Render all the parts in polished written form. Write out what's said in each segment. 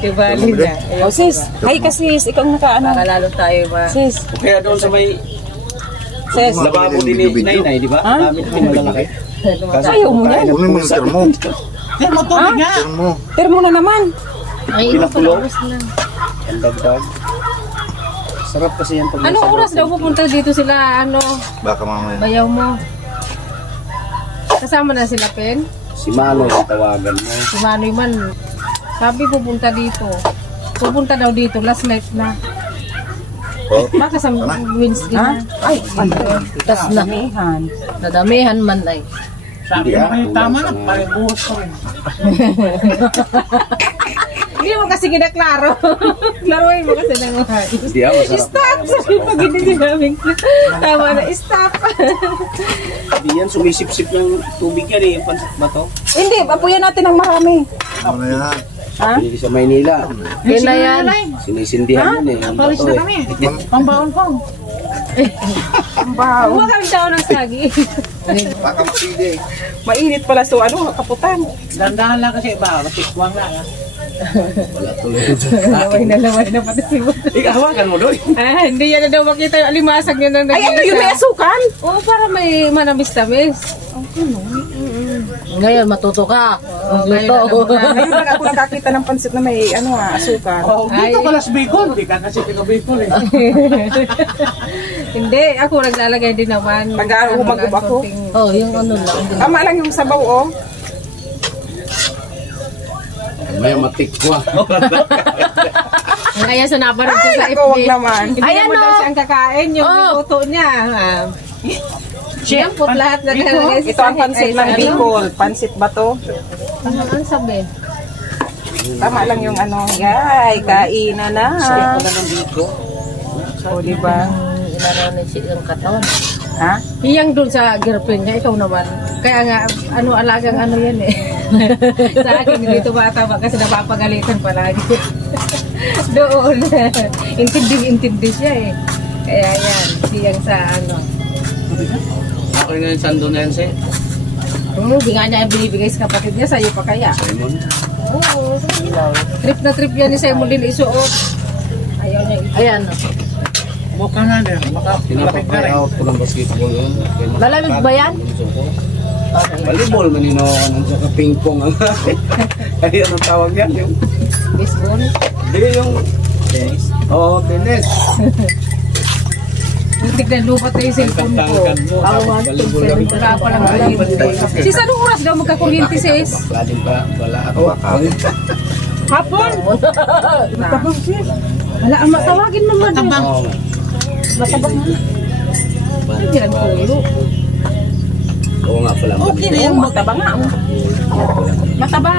Diba, Linda? Oh, sis. Hi ka, sis. Ikaw naka-ano. Nakalalo tayo ba? Sis. Kaya doon sa may Sis. lababo din ni Nay, di ba? Gamit mo malalaki. Ayaw mo yan. Kunin mo yung termo. Termo tubig nga. Termo na naman. Ay, Pinakulong. lang. Ang dagdag. Sarap kasi yan pag Anong oras daw pupunta dito sila, Baka mamaya. bayaw mo? Kasama na sila, Pen? Si Mano yung tawagan mo. Si Manoy man, sabi pupunta dito. Pupunta daw dito, last night na. Oh. Baka sa Wednesday na. Ay, ano? Tas na. Damihan. Nadamihan man ay. Sabi mo kayo tama na, parang buhos ko rin. Hindi mo kasi ginaklaro. Klaruin mo kasi nang Hindi masarap. stop! Sabi pag hindi sinabing tama na, stop! Hindi yan, sumisip-sip ng tubig yan eh. Yung pansit ba to? Hindi, apuyan natin ng marami. Ano na yan? Ha? Hindi sa Maynila. Yun na yan. Sinisindihan yan eh. Ang bato eh. Pambaon ko. Wow. Huwag kang daw ng sagi. Baka mapili. Mainit pala so ano, kaputan. Dandahan lang kasi ba, matikwang lang ha. Wala tuloy. Laway na pati si Buto. Ikahawakan mo doon. Hindi yan na daw makita yung alimasag niya nang Ay, ano yun, may asukan? Oo, para may manamis-tamis. Ngayon, matuto ka. Ngayon lang ako nakakita ng pansit na may asukan. Oh, dito ka Las Bicol, di ka kasi taga Bicol eh. Hindi, ako naglalagay din naman. Nag-aarumagub ako. Oh, yung ano lang. Tama lang yung sabaw, oh. May matikwa. Kaya sa naparod ko sa Ay, FB. huwag naman. Hindi naman daw siyang kakain, yung niluto niya. Siyempre, lahat nakalagay Ito ang pansit ng Bicol. Pansit ba to? Ano sabi? Tama lang yung yay, kainan na. O, diba? Inaranan siya yung katawan. Ha? Hiyang doon sa girlfriend niya, ikaw naman. Kaya nga, alagang yan eh. Sa akin, dito bata ba kasi napapagalitan palagi. Doon. Intindi siya eh. Kaya yan, hiyang sa Okay na yung Sandonense. Hindi nga niya binibigay sa kapatid niya, sa'yo pa kaya. Simon. Oo, trip na trip yan ni Simon din isuot. Ayaw niya ito. Ayan. Buka nga din, Pinapapay out ko ng basketball yun. Lalamig ba yan? Volleyball manino anong sa ping-pong ang ay anong tawag yan yung Baseball? hindi yung tennis. Oo, tennis. Tignan lupat na yung cellphone ko. Volleyball lang. Wala pa lang kuryente. Sis, anong oras daw magkakuryente, sis? Wala din pa, wala ako. Hapon? Matabang, sis. Wala, matawagin mo man. Oo. Matabang na. Hindi lang pulo. Oo nga pala. Okay na yung mataba nga. Mataba.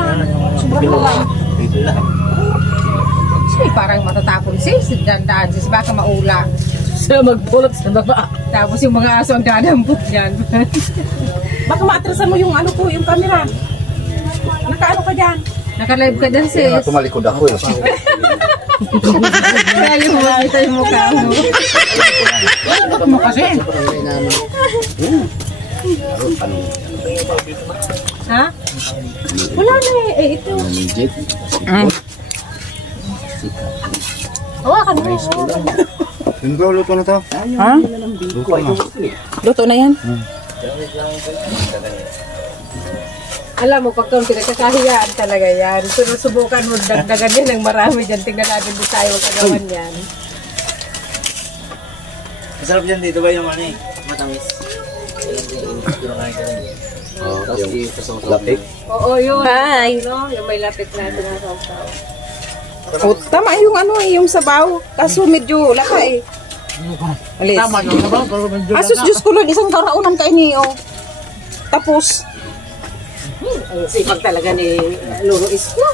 Sobrang lang. Ay, parang matatapon, sis. Dandaan, sis. Baka maula. Sa magpulot sa baba. Tapos yung mga aso ang dadampot dyan. Baka maatrasan mo yung yung camera. Nakaano ka dyan? Naka-live ka dyan, sis. Tumalikod ako eh. Kaya yung makita yung mukha mo. Ano mo kasi? Ha? Wala na eh. Ito. Legit. Hawakan mo. Yung bro, luto na to. Ha? Luto na. Luto na yan? Alam mo, pag kung pinagkakahiyaan talaga yan, subukan mo, dagdagan yan ng marami dyan. Tingnan natin doon tayo magkagawan yan. Masarap dyan dito ba yung matamis? Lapik. Oo, yun. Hi. No? Yung may lapit na ito na sausaw. O, tama yung yung sabaw. Kaso medyo laka eh. Alis. Tama yung sabaw, pero medyo Asus, Diyos ko Lord, isang karaunan kay niyo. Tapos, Ang sipag talaga ni Lolo Isko.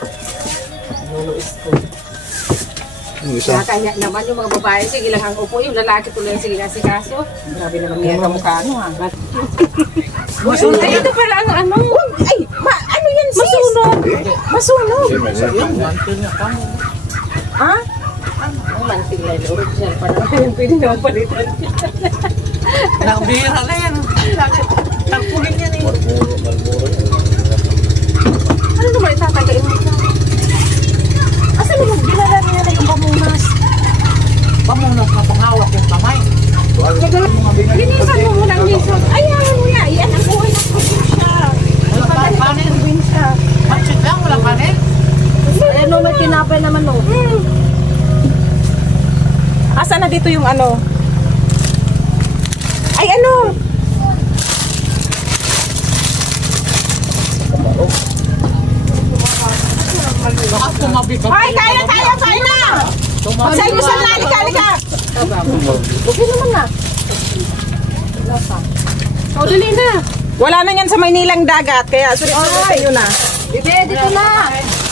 Lolo Isko. Kaya naman yung mga babae, sige lang ang upo. Yung lalaki tuloy sige kasi kaso. grabe naman yan kamukha ha. Ay, ito pala ang Ay, ano yan sis? Masunog. Masunog. Ha? Ang manting lang. Original pa naman. Pwede naman palitan. nakabihira na yan. Tagpulin yan eh. Ano naman itatagain mo? tinapay naman no. Asa na dito yung ano? Ay, ano? Ay, kain na tayo, kain na! Magsal-musal na, halika. Okay naman na. O, dali na. Wala na yan sa Maynilang dagat, kaya sulit-sulit kayo na. Bibi, dito na.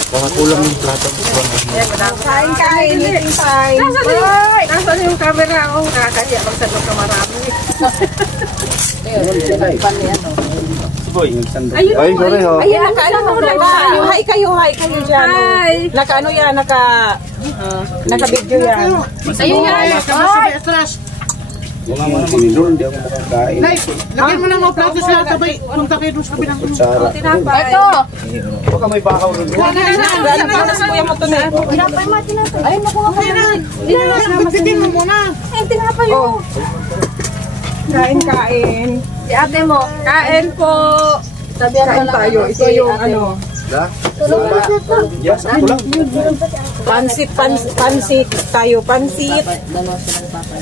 Baka kulang yung plato. Kain, eating time. Nasaan yung camera? Oh, kakaya. Magsalok ka marami. Boy, nagsando. Ayun, Ay, sorry ho. Ayan, naka-ano mo. Hi kayo dyan. Hi. Naka-ano yan, naka-video yan. Ayun nga. Mga mga sinidor, hindi ako makakain. Lagyan mo lang mga plato sila, sabay punta kayo doon sa kabilang room. Kutsara. Ito. Baka may bakaw rin. Galing pa sa kuya mo to na. Tinapay mo, tinapay. Ayun, nakuha ko na. Bitin mo muna. Ay, tinapay Oh. Kain. Si ate mo. Kain po. Sabihan mo Kain lang tayo. ako Ito si yung ate ano. mo. Tulog ka na. Yes, ako lang. Pansit tayo. Pansit. Dalawa silang papay.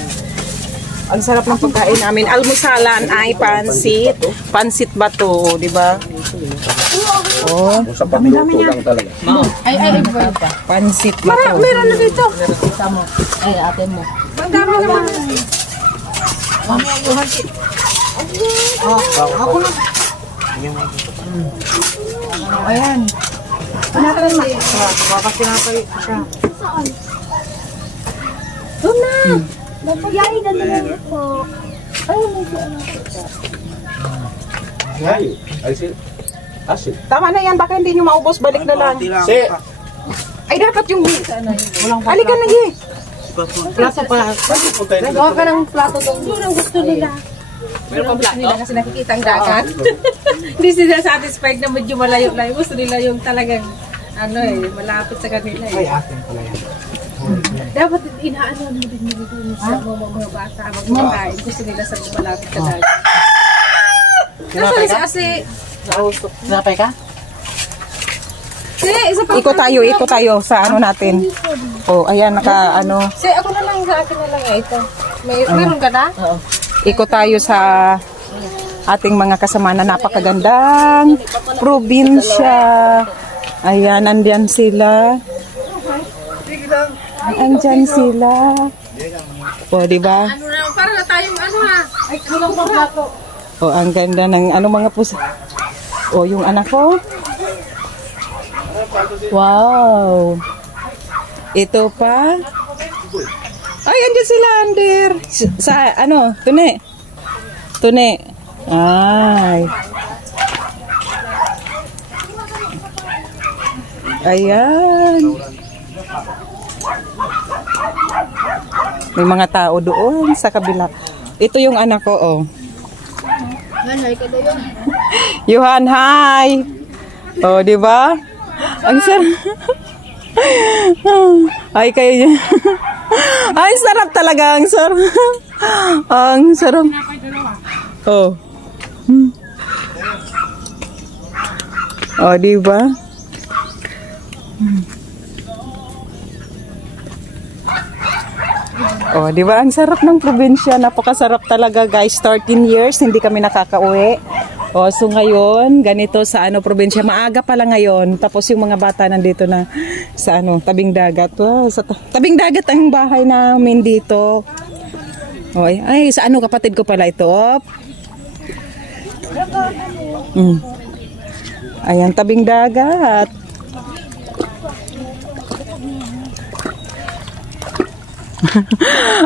Ang sarap ng pagkain namin. Almusalan ay pansit. Pansit ba to, di ba? Oh, Sa pagluto lang talaga. Ay, pansit ba to? meron na dito. Kita mo. Ay, ate mo. Ang dami naman. Ayan. Doon na. Napagyayin na lang po. Ay, Ay, asin. Asin. Tama na yan. Baka hindi nyo maubos. Balik na lang. Si. Ay, dapat yung... Halika na, Gi. Plato pa. gawa ka ng plato doon. Yun ang gusto nila. Meron pang plato? Nila kasi nakikita ang dagat. Hindi sila satisfied na medyo malayo-layo. Gusto nila yung talagang malapit sa kanila eh. Ay, atin pala yan. Dapat inaano mo din nila sa mga bata. Magmakain. Gusto nila sa malapit sa dagat. Tinapay ka? Kasi... Tinapay ka? Ikot tayo sa ano natin. Oh, ayan, naka-ano. Ako na lang, sa akin na lang ito. Meron ka na? Oo. Ikot tayo sa ating mga kasama na napakagandang probinsya. Ayan, nandyan sila. Andyan sila. O, diba? Para na tayong ano ha? Ay, kulang pa plato. O, ang ganda ng mga pusa. O, yung anak ko. Wow. Ito pa. Ay, andyan sila, Ander. Sa, Tune. Ay. Ayan. May mga tao doon sa kabila. Ito yung anak ko, oh. Nanay ka na yun. Yuhan, hi! Oh, di ba? Ang sarap. Ay, kayo niya. Ay, sarap talaga. Ang sarap. Ang sarap. Oh. Oh, di ba? Oh, di ba? Ang sarap ng probinsya. Napakasarap talaga, guys. 13 years hindi kami nakakauwi. Oh, so ngayon, ganito sa probinsya. Maaga pa lang ngayon. Tapos yung mga bata nandito na sa tabing dagat. Wow, sa tabing dagat ang bahay namin dito. Oh, ay, sa kapatid ko pala ito. Oh. Ayan, tabing dagat.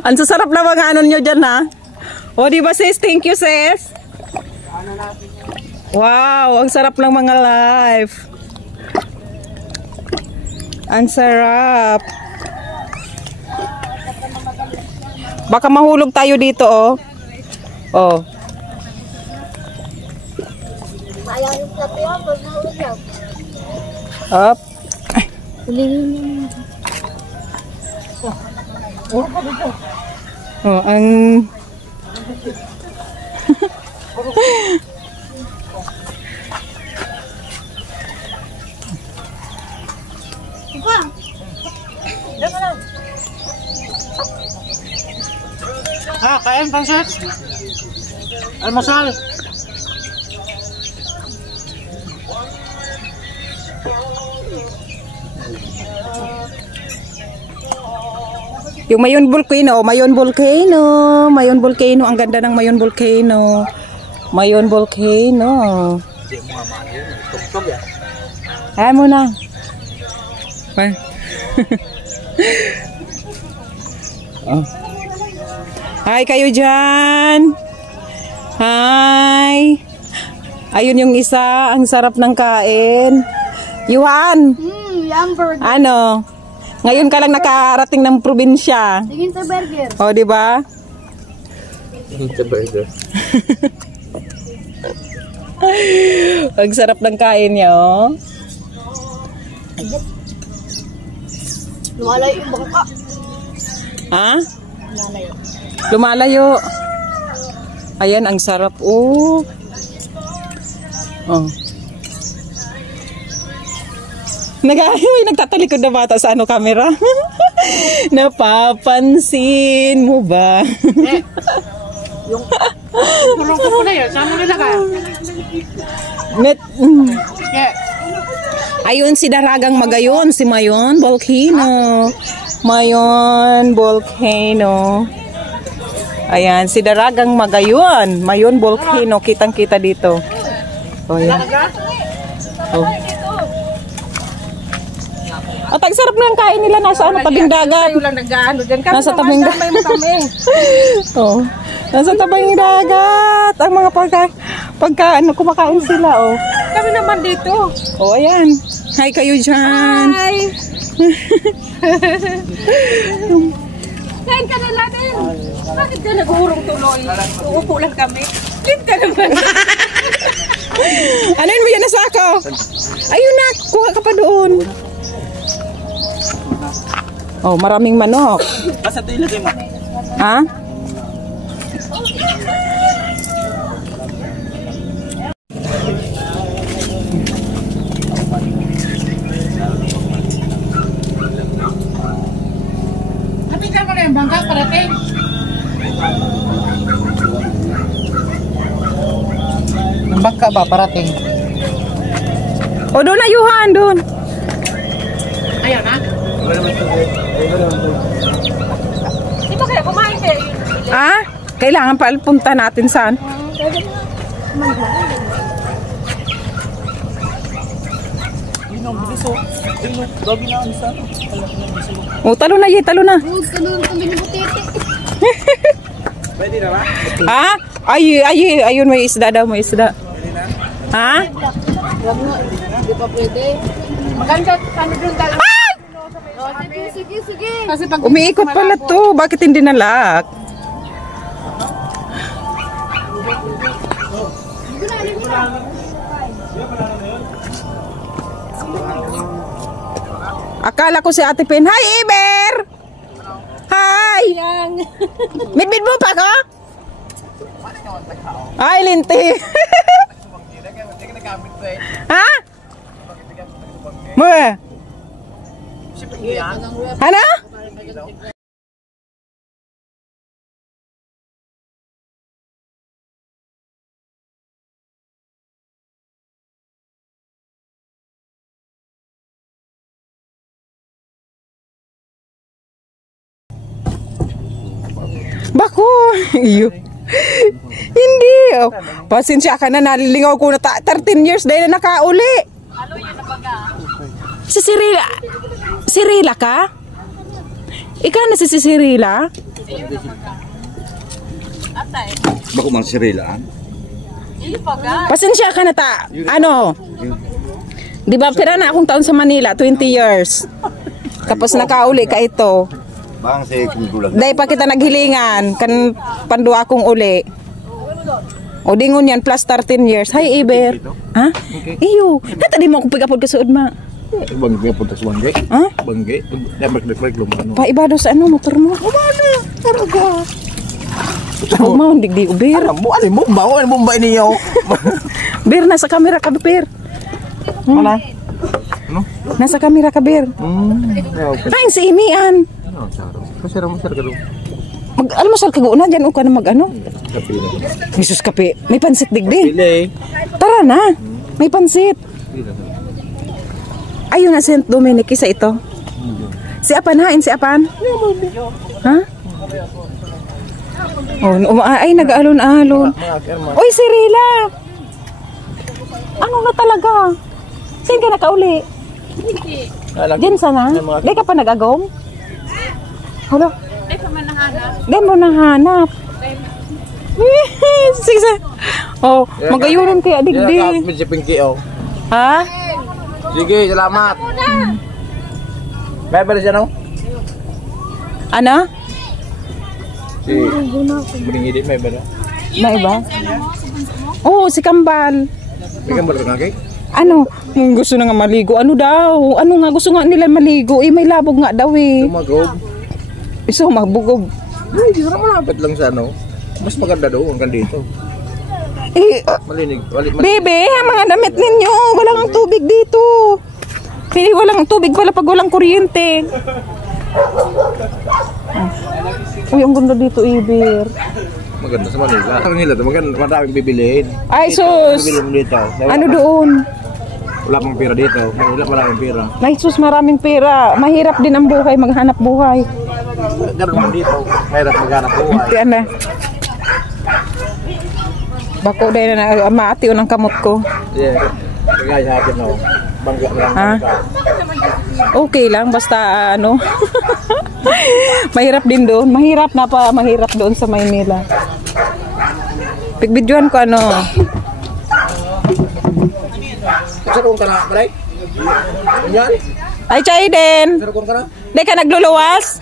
Ang sasarap na mga nyo dyan, ha? O, di ba, sis? Thank you, sis. Wow, ang sarap ng mga live. Ang sarap. Baka mahulog tayo dito, oh. Oh. Up. Oh, ang Kain pansit. Almasal. Yung Mayon Volcano, Mayon Volcano, Mayon Volcano, ang ganda ng Mayon Volcano. Mayon Volcano. Ayan mo na. Oh. Hi kayo dyan. Hi. Ayun yung isa, ang sarap ng kain. Yuan. Ano? Ngayon ka lang nakarating ng probinsya. Tingin sa burger. O, di ba? Tingin sa burger. Ang sarap ng kain niya, oh. Lumalayo yung bangka. Ha? Lumalayo. Ayan, ang sarap, oh. Oh. Nagtatalikod na bata sa camera. Napapansin mo ba? Yung tulong ko po na yun. Saan mo nilagay? Ayun si Daragang Magayon, si Mayon Volcano. Mayon Volcano. Ayan, si Daragang Magayon. Mayon Volcano, kitang-kita dito. Oh, yan. Oh. At ang sarap ng kain nila, nasa tabing dagat. Tayo lang nag-ano dyan. Nasa tabing dagat. Kami. Oh. Nasa tabing dagat. Ang mga pagka kumakain sila, oh. Kami naman dito. Oh, ayan. Hi kayo dyan. Hi. Kain ka na natin. Bakit ka nag-uurong tuloy? Uupo lang kami. Lit ka naman. Anuin mo yan na sako? Ayun na, kuha ka pa doon. Oh, maraming manok. Basta ito ilagay mo. Ha? Napitan mo na yung bangka parating. Ang bangka ba parating? O, doon na, Yuhan, doon. Ayan ha. Di ba kaya kumain kayo? Ah? Kailangan pa punta natin saan? O, talo na, ye, talo na. Huwag ka doon kami ni Butete. Pwede na ba? Ha? Ayun, may isda daw, may isda. Ha? Huwag mo. Hindi pa pwede. Maganda kami doon talaga. Sige. Kasi pag Umiikot pala to. Bakit hindi nalak? Akala ko si Ate Pin. Hi, Iber! Hi! Midbid mo pa ka? Ay, linti. Ha? Mo? Ano? Bako, iyo. Hindi. Oh. Pasensya ka na, nalilingaw ko na 13 years dahil na nakauli. Si Sirila ka? Ikaw na si Sirila? Bako mang sirila. Pasensya ka na ano? Di ba pera na akong taon sa Manila, 20 years. Tapos nakauli ka ito. Bang sa kumugulag. Dahil pa kita naghilingan, kan pandua akong uli. O dingon yan, plus 13 years. Hi, Iber. Ha? Iyo. Natali mo akong pag-upload ka sa udma. Bangge punta sa bangge. Ha? Bangge. Dapat lumano. Paibado sa ano, motor mo. Umana, taraga. Huwag mo, hindi Ber. Ano mo ba niyo? Ber, nasa camera ka, Ber. Mana? Ano? Nasa camera ka, Ber. Ay, si Imian. Ano, saro. Kasira mo sir galo. Mag-almusal ka na dyan o ka na mag-ano? Kape na. Misus kape. May pansit digdi. Pili. Tara na. May pansit. Ayun na St. Dominic isa ito. Si Apan hain, si Apan? Ha? Oh, ay nag-alon-alon. Uy, si Rila. Ano na talaga? Saan ka nakauli? Diyan sana? Di ka pa nag-agom? Hala? Di mo nahanap. Sige. Oh, magayunan kaya digdi. Nakakapit si Pinky, oh. Ha? Sige, salamat. May balik siya, no? Ano? Si Buling may balik. May iba? Oo, si Kambal. May kambal ka kay? Ano? Yung gusto na nga maligo. Ano daw? Ano nga gusto nga nila maligo? Eh, may labog nga daw eh. Tumagob. Gusto magbugob. Hindi, di naman malapit lang sa ano. Mas maganda doon hanggang dito. Eh, Malinig. bebe, ang mga damit ninyo. Walang tubig dito. Pili walang tubig pala pag walang kuryente. Uy, ang ganda dito, Ibir. Maganda sa Manila. Sa Manila, maganda, maraming bibiliin. Ay, sus. Bibili mo dito. Ano doon? Wala pang pera dito. Manila, maraming pera. Ay, sus, maraming pera. Mahirap din ang buhay, maghanap buhay. Ganun mo dito. Mahirap maghanap buhay. Yan na. Bako dahil na maati ng kamot ko. Yeah. Kagaya sa atin, no? Bangga lang. Ha? Okay lang, basta ano. Mahirap din doon. Mahirap doon sa Maynila. Pigbidyohan ko ano. Sarong ka na, Maray? Yan? Ay, Chaiden! Sarong ka na? Di ka nagluluwas?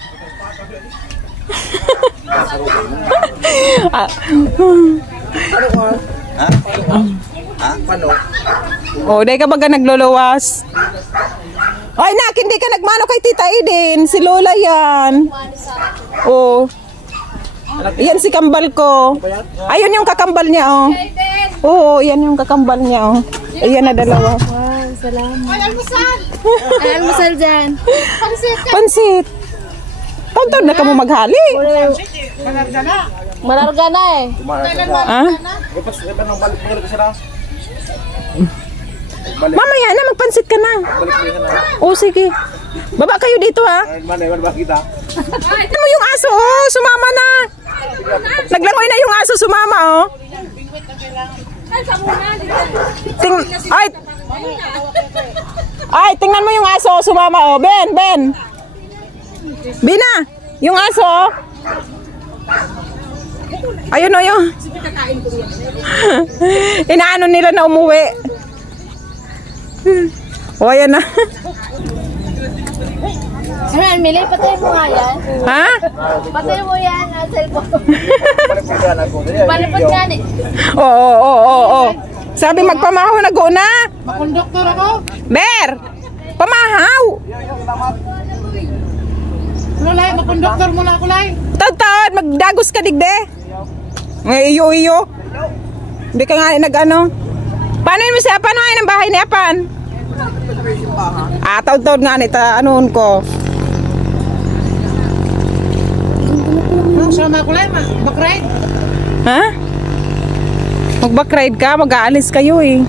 Ano ka? Ha? Ha? Paano? Oh, di ka baga nagluluwas? Ay, nak, hindi ka nagmano kay Tita Eden. Si Lola yan. Oh. Yan si kambal ko. Ayun yung kakambal niya, oh. Oo, yan yung kakambal niya, oh. Ayan na dalawa. Wow, salamat. Ay, almusal! Ay, almusal dyan. Pansit! Pansit. Taon-taon na ka mo maghali. Malarga na eh. Ha? Mamaya na, magpansit ka na. Oh, sige. Baba kayo dito, ha? Mana ba kita? Ano mo yung aso, oh? Sumama na. Naglangoy na yung aso, sumama, oh. Ay, tingnan mo yung aso, sumama, oh. Ben. Bina, yung aso, oh. Ayun, oh, yun. Inaano nila na umuwi. O, ayan na. Ayan, Mili, patay mo nga yan. Ha? Patay mo yan, cellphone. Palipad nga ni. Oo. Sabi magpamahaw na go na. Makonduktor ako. Ber, pamahaw. Kulay, makonduktor mo na kulay. Taon, magdagos ka digde. Iyo. Hindi ka nga nag-ano. Paano yun mo siya? Paano nga ng bahay ni Apan? Taon nga nita, anoon ko. Sama kulay, back ride. Ha? Mag-backride ka, mag-aalis kayo eh.